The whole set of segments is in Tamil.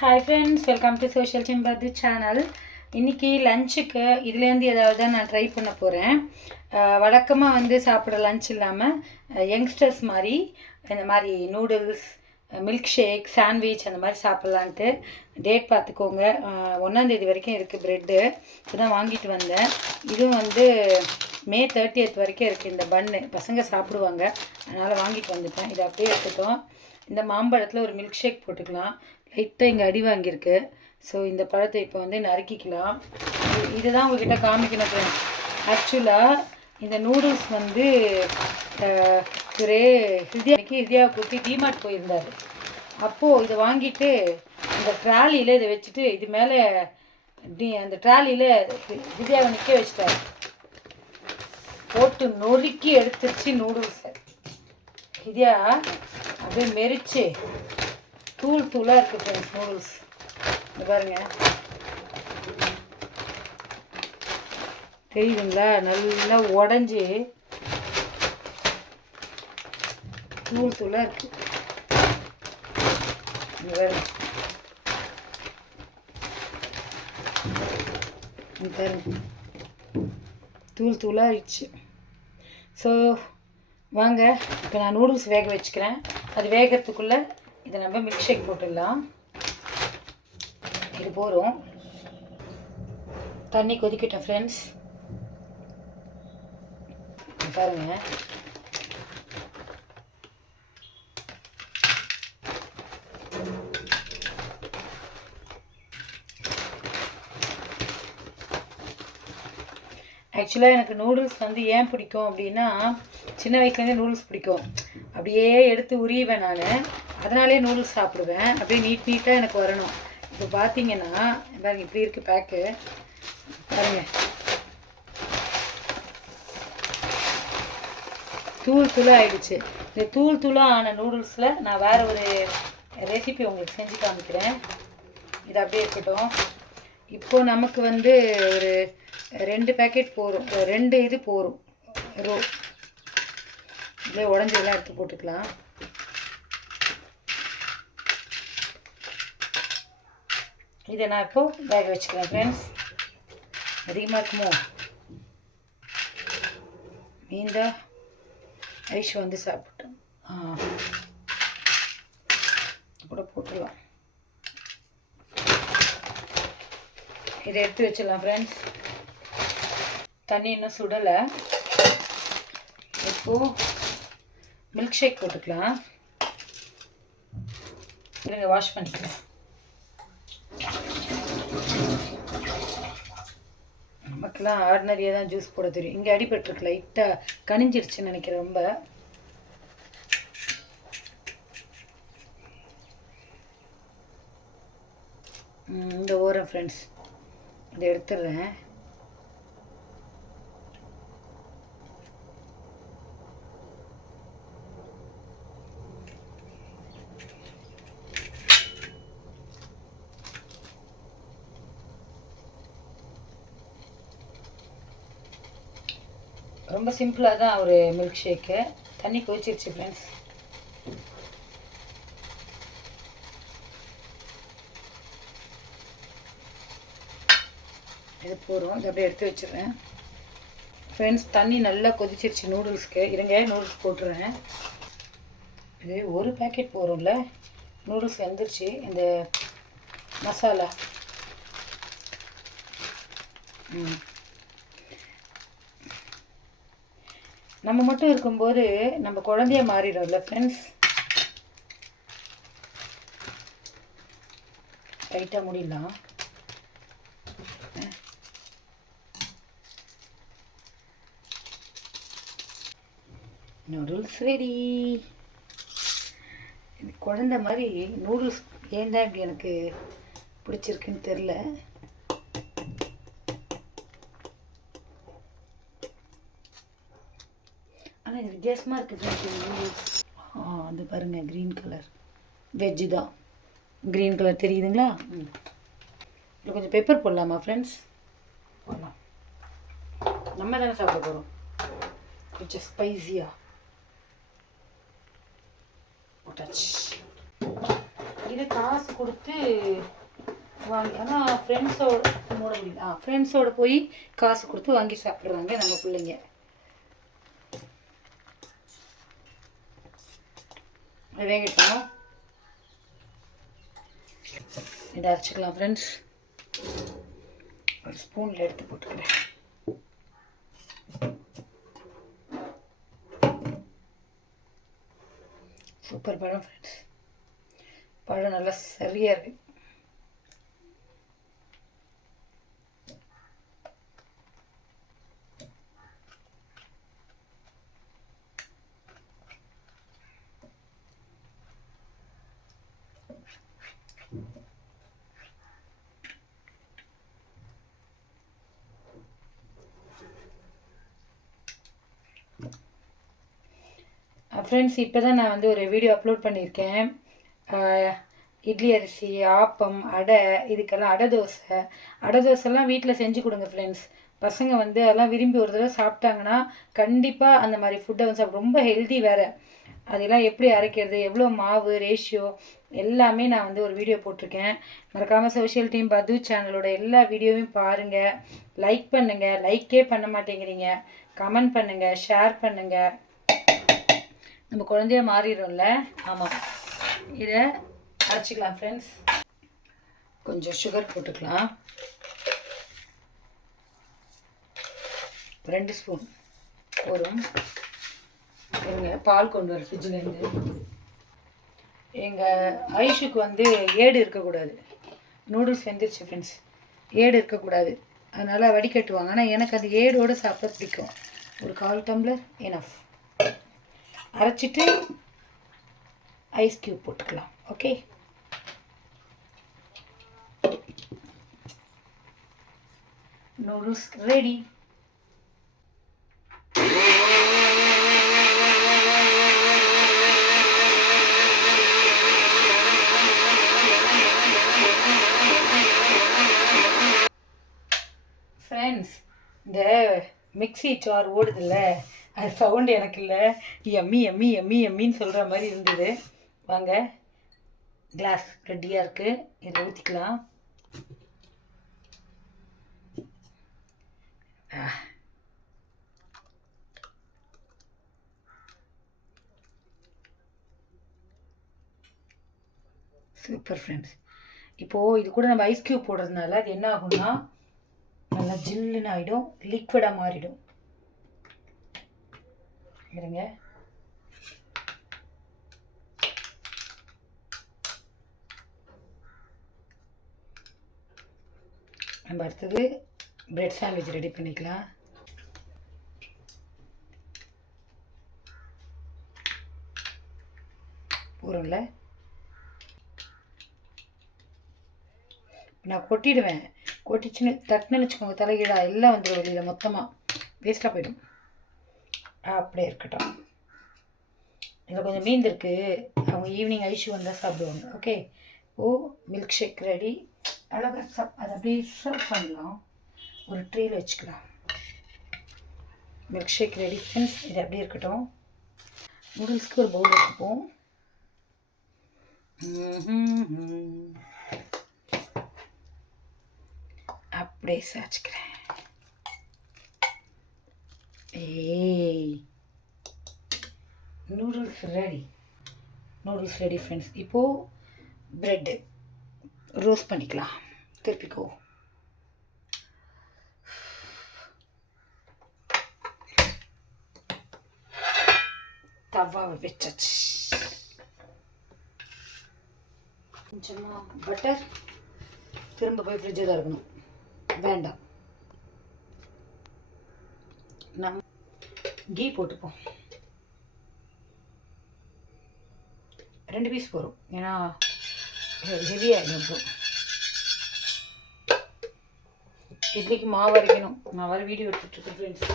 Hi friends welcome to social சிம்பது channel இன்றைக்கி லஞ்சுக்கு இதுலேருந்து ஏதாவது தான் நான் ட்ரை பண்ண போகிறேன் வழக்கமாக வந்து சாப்பிட்ற லஞ்ச் இல்லாமல் யங்ஸ்டர்ஸ் மாதிரி இந்த மாதிரி நூடுல்ஸ் மில்க் ஷேக் சாண்ட்விச் அந்த மாதிரி சாப்பிட்லான்ட்டு டேட் பார்த்துக்கோங்க. ஒன்றாந்தேதி வரைக்கும் இருக்குது ப்ரெட்டு இப்போ தான் வாங்கிட்டு வந்தேன். இதுவும் வந்து மே தேர்ட்டியத் வரைக்கும் இருக்குது இந்த பன்னு பசங்க சாப்பிடுவாங்க. அதனால் வாங்கிட்டு வந்துட்டேன். இதை அப்படியே எடுத்துட்டோம். இந்த மாம்பழத்தில் ஒரு மில்க் ஷேக் போட்டுக்கலாம். லைட்டாக இங்கே அடி வாங்கியிருக்கு. ஸோ இந்த பழத்தை இப்போ வந்து நறுக்கிக்கலாம். இது- இதுதான் உங்ககிட்ட காமிக்கணும் ஃப்ரெண்ட்ஸ் ஆக்சுவலாக இந்த நூடுல்ஸ் வந்து அஹ், இவரே ஹிருதியாக்கு ஹிருதியா கூட்டி டிமார்ட் போயிருந்தார். அப்போது இதை வாங்கிட்டு இந்த ட்ராலியில் இதை வச்சுட்டு இது மேலே டி அந்த ட்ராலியில் ஹிருதியாவை நிற்க வச்சிட்டாரு. போட்டு நொறுக்கி எடுத்துருச்சு நூடுல்ஸை ஹிதியா அப்படியே மெரிச்சு. தூள் தூளாக இருக்குது ஃப்ரெண்ட்ஸ் நூடுல்ஸ் இந்த பாருங்க. தெரியுதுங்களா? நல்லா உடஞ்சி தூள் தூளாக இருக்குது இங்க பாருங்க. பாருங்க. தூள் தூளாக ஆயிடுச்சு. ஸோ வாங்க. இப்போ நான் நூடுல்ஸ் வேக வச்சுக்கிறேன். அது வேகிறதுக்குள்ளே இதை நம்ம மில்க் ஷேக் போட்டுடலாம். இது போகிறோம் தண்ணி கொதிக்கிட்டேன் ஃப்ரெண்ட்ஸ் பாருங்க. ஆக்சுவலாக எனக்கு நூடுல்ஸ் வந்து ஏன் பிடிக்கும் அப்படின்னா சின்ன வயசுலேருந்தே நூடுல்ஸ் பிடிக்கும். அப்படியே எடுத்து உரிவேன் நான். அதனாலே நூடுல்ஸ் சாப்பிடுவேன். அப்படியே நீட் நீட்டாக எனக்கு வரணும். இப்போ பார்த்தீங்கன்னா பாருங்க இப்படி இருக்குது பேக்கு பாருங்க. தூள் தூளாக ஆயிடுச்சு. இந்த தூள் தூளாக ஆன நூடுல்ஸில் நான் வேறு ஒரு ரெசிபி உங்களுக்கு செஞ்சு காமிக்கிறேன். இது அப்படியே இருக்கட்டும். இப்போது நமக்கு வந்து ஒரு ரெண்டு பேக்கெட் போரும் ரெண்டு இது போரும் ரோ இப்படியே உடஞ்செல்லாம் எடுத்து போட்டுக்கலாம். இதை நான் இப்போ வேக வச்சுக்கிறேன் ஃப்ரெண்ட்ஸ் அதிகமாக இருக்குமோ? மீந்தா ஐஷ் வந்து சாப்பிட்டோம் கூட போட்டுடலாம். இதை எடுத்து வச்சிடலாம் ஃப்ரெண்ட்ஸ் தண்ணி இன்னும் சுடலை. இப்போது மில்க் ஷேக் போட்டுக்கலாம். இருங்க வாஷ் பண்ணிக்கலாம். நமக்குலாம் ஆர்டினரியாக தான் ஜூஸ் போட தெரியும். இங்கே அடிபட்டுருக்கு லைட்டாக கனிஞ்சிருச்சுன்னு நினைக்கிறேன் ரொம்ப. இந்த ஓரம் ஃப்ரெண்ட்ஸ் இதை எடுத்துடுறேன். ரொம்ப சிம்பிளாக தான் ஒரு மில்க் ஷேக்கு தண்ணி கொதிச்சிருச்சு ஃப்ரெண்ட்ஸ் இது போகிறோம் இது அப்படியே எடுத்து வச்சிடுறேன். ஃப்ரெண்ட்ஸ் தண்ணி நல்லா கொதிச்சிருச்சு நூடுல்ஸ்க்கு இருங்க நூடுல்ஸ் போட்டுருவேன் இது ஒரு பேக்கெட் போகிறோம்ல நூடுல்ஸ் வந்துருச்சு. இந்த மசாலா. ம். நம்ம மட்டும் இருக்கும்போது நம்ம குழந்தைய மாறிடும்ல ஃப்ரெண்ட்ஸ் டைட்டாக முடியலாம் நூடுல்ஸ் ரெடி குழந்த மாதிரி நூடுல்ஸ் ஏன் தான் இப்படி எனக்கு பிடிச்சிருக்குன்னு தெரில ஆனால் இது வித்தியாசமாக இருக்குது ஆ அது பாருங்கள் க்ரீன் கலர் வெஜ்ஜு தான். க்ரீன் கலர் தெரியுதுங்களா? ம். இதில் கொஞ்சம் பெப்பர் போடலாமா ஃப்ரெண்ட்ஸ் போடலாம். நம்ம தானே சாப்பிட போகிறோம் கொஞ்சம் ஸ்பைஸியாக போட்டாச்சு. இது காசு கொடுத்து வாங்கி ஆனால் ஃப்ரெண்ட்ஸோட மூட முடியல. ஆ ஃப்ரெண்ட்ஸோட போய் காசு கொடுத்து வாங்கி சாப்பிட்றாங்க நம்ம பிள்ளைங்க. வேகட்டும் இதை அரைச்சிக்கலாம் ஃப்ரெண்ட்ஸ் ஒரு ஸ்பூனில் எடுத்து போட்டுக்கிறேன். சூப்பர் பழம் ஃப்ரெண்ட்ஸ் பழம் நல்லா சரியாக இருக்குது ஃப்ரெண்ட்ஸ் இப்போ தான் நான் வந்து ஒரு வீடியோ அப்லோட் பண்ணியிருக்கேன். இட்லி அரிசி ஆப்பம் அடை இதுக்கெல்லாம் அடை தோசை. அடை தோசைலாம் வீட்டில் செஞ்சு கொடுங்க ஃப்ரெண்ட்ஸ் பசங்க வந்து அதெல்லாம் விரும்பி ஒரு தடவை சாப்பிட்டாங்கன்னா கண்டிப்பாக அந்த மாதிரி ஃபுட்டை வந்து சாப்பிட. ரொம்ப ஹெல்தி வேறு. அதெல்லாம் எப்படி அரைக்கிறது எவ்வளோ மாவு ரேஷியோ எல்லாமே நான் வந்து ஒரு வீடியோ போட்டிருக்கேன். மறக்காமல் சோஷியல் டீம் பது சேனலோட எல்லா வீடியோவையும் பாருங்கள் லைக் பண்ணுங்கள் லைக்கே பண்ண மாட்டேங்கிறீங்க. கமெண்ட் பண்ணுங்கள் ஷேர் பண்ணுங்கள் நம்ம குழந்தைய மாறிடும்ல? ஆமாம் இதை அரைச்சிக்கலாம் ஃப்ரெண்ட்ஸ் கொஞ்சம் சுகர் போட்டுக்கலாம். ரெண்டு ஸ்பூன் போதும். இருங்க பால் கொண்டு வர ஃப்ரிட்ஜிலேருந்து எங்கள் ஐஷுக்கு வந்து ஏடு இருக்கக்கூடாது. நூடுல்ஸ் வெந்துருச்சு ஃப்ரெண்ட்ஸ் ஏடு இருக்கக்கூடாது. அதனால் வடிகட்டுவாங்க. ஆனால் எனக்கு அது ஏடோடு சாப்பிட பிடிக்கும். ஒரு கால் டம்ளர் எனஃப் அரைச்சிட்டு ஐஸ் கியூப் போட்டுக்கலாம். ஓகே நூடுல்ஸ் ரெடி ஃப்ரெண்ட்ஸ் இந்த மிக்ஸி சார் ஓடுதில்ல? அது சவுண்டு எனக்கு இல்லை. எம்மி எம்மி எம்மி எம்மின்னு சொல்கிற மாதிரி இருந்தது. வாங்க. கிளாஸ் ரெடியாக இருக்குது இதை ஊற்றிக்கலாம் சூப்பர் ஃப்ரெண்ட்ஸ் இப்போது இது கூட நம்ம ஐஸ் க்யூப் போடுறதுனால அது என்ன ஆகும்னா நல்லா ஜில்லுன்னு ஆகிடும் லிக்விடாக மாறிடும். இருங்க. நம்ம அடுத்தது பிரெட் சாண்ட்விச் ரெடி பண்ணிக்கலாம். போகிறோம்ல நான் கொட்டிடுவேன். கொட்டிச்சுன்னு தட்டுன்னு வச்சுக்கோங்க தலைகீழா எல்லாம் வந்துடும் வெளியில் மொத்தமாக வேஸ்ட்டாக போயிடும். அப்படியே இருக்கட்டும். இதில் கொஞ்சம் மீந்திருக்கு அவங்க ஈவினிங் ஐஷு வந்தால் சாப்பிடுவாங்க. Okay oh milk shake ready அழகாக சப் அதை அப்படியே சர்வ் பண்ணலாம். ஒரு ட்ரேயில் வச்சுக்கலாம். மில்க் ஷேக் ரெடி ஃப்ரெண்ட்ஸ் இது அப்படியே இருக்கட்டும். நூடுல்ஸ்க்கு ஒரு பவுல் வச்சுப்போம். அப்படியே சாச்சுக்கிறேன் ஏய். Noodles ready noodles ready friends இப்போது ப்ரெட்டு ரோஸ்ட் பண்ணிக்கலாம். திருப்பிக்கோ. தவாவை வச்சாச்சு. கொஞ்சமாக பட்டர் திரும்ப போய் ஃப்ரிட்ஜில் இருக்கணும். வேண்டாம். நம்ம கீ போட்டுப்போம். ரெண்டு பீஸ் போகிறோம் ஏன்னா ஹெவியாக இருக்கும் இட்லிக்கு மாவு அரைக்கணும். நான் வர வீடியோ எடுத்துட்ருக்கேன் ஃப்ரெண்ட்ஸ்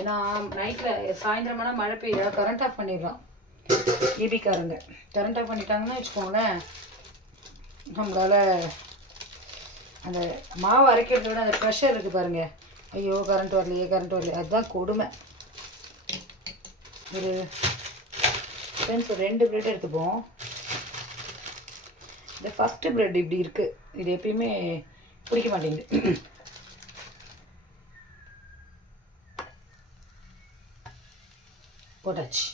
ஏன்னா நைட்டில் சாயந்தரமானா மழை பெய்யா கரண்ட் ஆஃப் பண்ணிடலாம். ஈபிக்காரங்க கரண்ட் ஆஃப் பண்ணிட்டாங்கன்னு வச்சுக்கோங்களேன் நம்மளால் அந்த மாவு அரைக்கிறத விட அந்த ப்ரெஷர் இருக்குது பாருங்கள் ஐயோ கரண்ட் வரலையே கரண்ட் வரலையே. அதுதான் கொடுமை. ஒரு ஃப்ரெண்ட்ஸ் ஒரு ரெண்டு ப்ரெட் எடுத்துப்போம். இந்த ஃபஸ்ட்டு ப்ரெட் இப்படி இருக்குது இது எப்பயுமே பிடிக்க மாட்டேங்குது. போட்டாச்சு.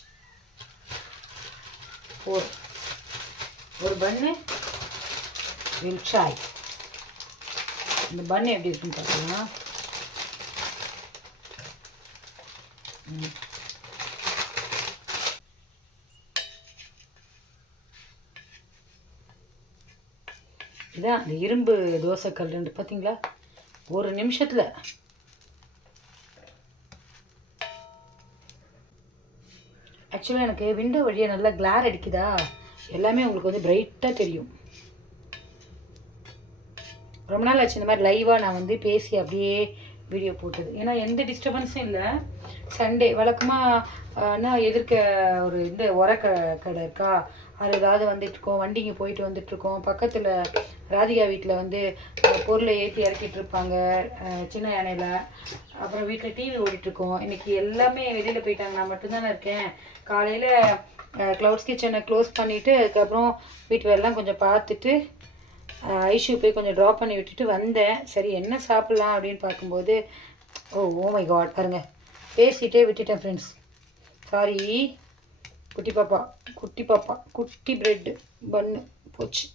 ஃபோர் ஒரு பன்னு மில்க் சாய் இந்த பன்னு எப்படி இருக்குன்னு பார்த்தீங்கன்னா இதான் அந்த இரும்பு தோசை கல்லுண்டு பார்த்தீங்களா ஒரு நிமிஷத்தில் ஆக்சுவலாக எனக்கு விண்டோ வழியாக நல்லா கிளார் அடிக்குதா எல்லாமே உங்களுக்கு வந்து பிரைட்டாக தெரியும் ரொம்ப நாள் ஆச்சு இந்த மாதிரி லைவாக நான் வந்து பேசி அப்படியே வீடியோ போட்டது ஏன்னா எந்த டிஸ்டர்பன்ஸும் இல்லை சண்டே. வழக்கமாக எதிர்க்க ஒரு இந்த உர க கடை இருக்கா? அது ஏதாவது வந்துட்டுருக்கோம் வண்டிங்க போயிட்டு வந்துட்டுருக்கோம் பக்கத்தில் ராதிகா வீட்டில் வந்து பொருளை ஏற்றி இறக்கிட்டு இருப்பாங்க சின்ன யானையில். அப்புறம் வீட்டில் டிவி ஓடிட்டுருக்கோம் இன்னைக்கு எல்லாமே வெளியில் போயிட்டாங்க. நான் மட்டும்தானே இருக்கேன். காலையில் க்ளவுட்ஸ் கிச்சனை க்ளோஸ் பண்ணிவிட்டு அதுக்கப்புறம் வீட்டு வேலைலாம் கொஞ்சம் பார்த்துட்டு ஐஷு போய் கொஞ்சம் ட்ராப் பண்ணி விட்டுட்டு வந்தேன். சரி என்ன சாப்பிட்லாம் அப்படின்னு பார்க்கும்போது oh oh oh my god பாருங்கள் பேசிகிட்டே விட்டுட்டேன் ஃப்ரெண்ட்ஸ் சாரி குட்டி பாப்பா குட்டி பாப்பா குட்டி ப்ரெட்டு பன்னு போச்சு.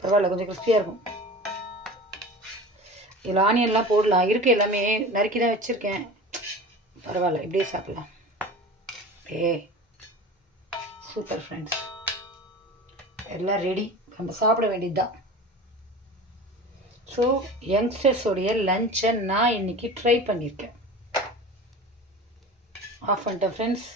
பரவாயில்ல கொஞ்சம் கிறிஸ்பியாக இருக்கும். இதில் ஆனியன்லாம் போடலாம். இருக்கு எல்லாமே. நறுக்கி தான் வச்சுருக்கேன். பரவாயில்ல இப்படியே சாப்பிட்லாம். ஏ சூப்பர் ஃப்ரெண்ட்ஸ் எல்லாம் ரெடி நம்ம சாப்பிட வேண்டியது தான் ஸோ யங்ஸ்டர்ஸோடைய லஞ்சை நான் இன்னைக்கு ட்ரை பண்ணியிருக்கேன். ஆஃப் பண்ணிட்டேன் ஃப்ரெண்ட்ஸ்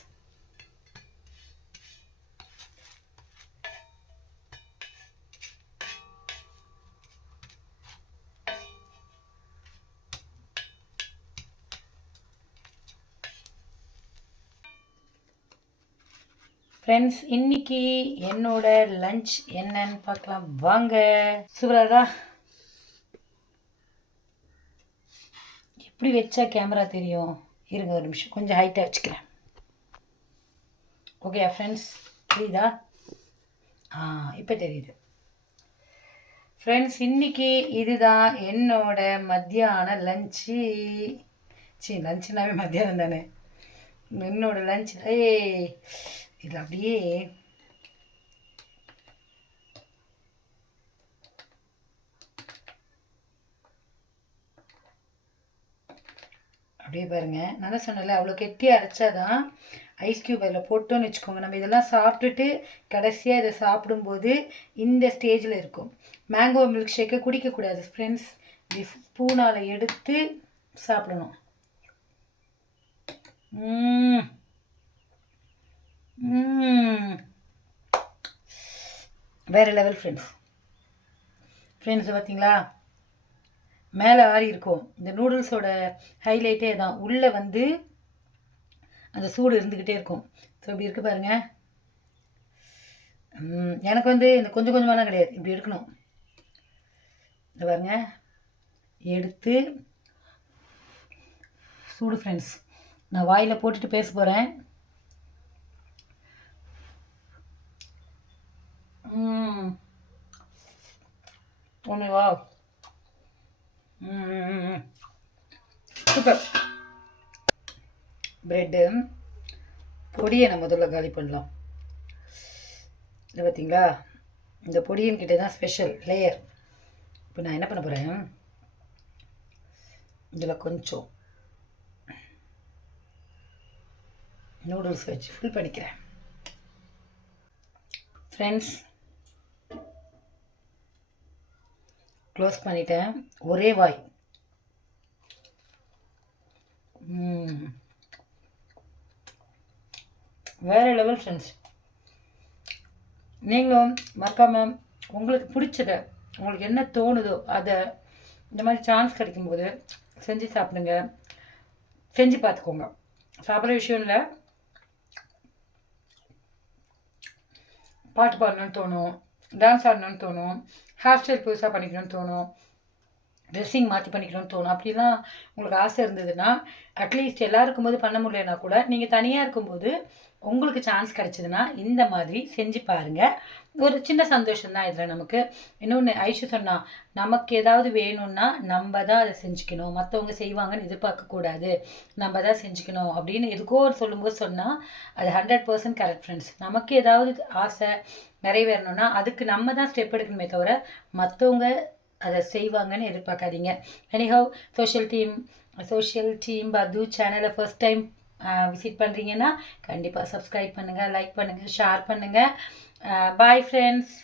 ஃப்ரெண்ட்ஸ் இன்னைக்கு என்னோட லஞ்ச் என்னன்னு பார்க்கலாம். வாங்க. சூப்பராதா எப்படி வச்சா கேமரா தெரியும்? இருங்க ஒரு நிமிஷம். கொஞ்சம் ஹைட்டாக வச்சுக்கிறேன். ஓகே ஃப்ரெண்ட்ஸ் தெரியுதா ஆ இப்போ தெரியுது. ஃப்ரெண்ட்ஸ் இன்னைக்கு இதுதான் என்னோட மத்தியான லஞ்சு சி லஞ்சுனாவே மத்தியானம் தானே. என்னோட லஞ்ச் ஏய் இது அப்படியே அப்படியே பாருங்க. நான் தான் சொன்னேன்ல அவ்வளோ கெட்டியாக அரைச்சாதான் ஐஸ் கியூப் அதில் போட்டோன்னு வச்சுக்கோங்க. நம்ம இதெல்லாம் சாப்பிட்டுட்டு கடைசியாக இதை சாப்பிடும்போது இந்த ஸ்டேஜில் இருக்கும். மேங்கோ மில்க் ஷேக்கை குடிக்கக்கூடாது ஃப்ரெண்ட்ஸ் ஸ்பூனால் எடுத்து சாப்பிடணும். வேறு வேற லெவல் ஃப்ரெண்ட்ஸ் ஃப்ரெண்ட்ஸ் பார்த்தீங்களா மேலே ஆறி இருக்கும். இந்த நூடுல்ஸோட ஹைலைட்டே தான் உள்ளே வந்து அந்த சூடு இருந்துக்கிட்டே இருக்கும். ஸோ இப்படி இருக்குது பாருங்கள் எனக்கு வந்து இந்த கொஞ்சம் கொஞ்சமாலாம் கிடையாது. இப்படி எடுக்கணும். இந்த பாருங்க. எடுத்து சூடு ஃப்ரெண்ட்ஸ் நான் வாயில் போட்டுட்டு பேச போகிறேன் ஒன்று வா. சூப்பர். ப்ரெட்டு பொடியை நான் முதல்ல காலி பண்ணலாம். இது பார்த்தீங்களா இந்த பொடியின்கிட்ட தான் ஸ்பெஷல் லேயர் இப்போ நான் என்ன பண்ண போகிறேன் இதில் கொஞ்சம் நூடுல்ஸ் வச்சு ஃபில் பண்ணிக்கிறேன். ஃப்ரெண்ட்ஸ் க்ளோஸ் பண்ணிட்டேன். ஒரே வாய். வேறு லெவல் ஃப்ரெண்ட்ஸ் நீங்களும் மறக்காமல் உங்களுக்கு பிடிச்சத உங்களுக்கு என்ன தோணுதோ அதை இந்த மாதிரி சான்ஸ் கிடைக்கும்போது செஞ்சு சாப்பிடுங்க. செஞ்சு பார்த்துக்கோங்க. சாப்பிட்ற விஷயம் இல்லை பாட்டு பாடணும்னு தோணும் டான்ஸ் ஆடணும்னு தோணும் ஹேர் ஸ்டைல் புதுசாக பண்ணிக்கணும்னு தோணும். ட்ரெஸ்ஸிங் மாற்றி பண்ணிக்கணும்னு தோணும். அப்படிலாம் உங்களுக்கு ஆசை இருந்ததுன்னா அட்லீஸ்ட் எல்லாரும் இருக்கும்போது பண்ண முடியலனா கூட நீங்கள் தனியாக இருக்கும்போது உங்களுக்கு சான்ஸ் கிடச்சிதுன்னா இந்த மாதிரி செஞ்சு பாருங்கள் ஒரு சின்ன சந்தோஷம் தான் இதில் நமக்கு. இன்னொன்று ஐஷு சொன்னா நமக்கு ஏதாவது வேணும்னா நம்ம தான் அதை செஞ்சுக்கணும். மற்றவங்க செய்வாங்கன்னு எதிர்பார்க்கக்கூடாது நம்ம தான் செஞ்சுக்கணும். அப்படின்னு எதுக்கோ ஒரு சொல்லும்போது சொன்னால் அது ஹண்ட்ரட் பர்சன்ட் கரெக்ட் ஃப்ரெண்ட்ஸ் நமக்கு ஏதாவது ஆசை நிறைவேறணும்னா அதுக்கு நம்ம தான் ஸ்டெப் எடுக்கணுமே தவிர மற்றவங்க அதை செய்வாங்கன்னு எதிர்பார்க்காதீங்க. Anyhow social team social team பது சேனலை ஃபர்ஸ்ட் டைம் விசிட் பண்ணுறீங்கன்னா கண்டிப்பாக சப்ஸ்கிரைப் பண்ணுங்கள் லைக் பண்ணுங்கள் ஷேர் பண்ணுங்கள் பாய் ஃப்ரெண்ட்ஸ்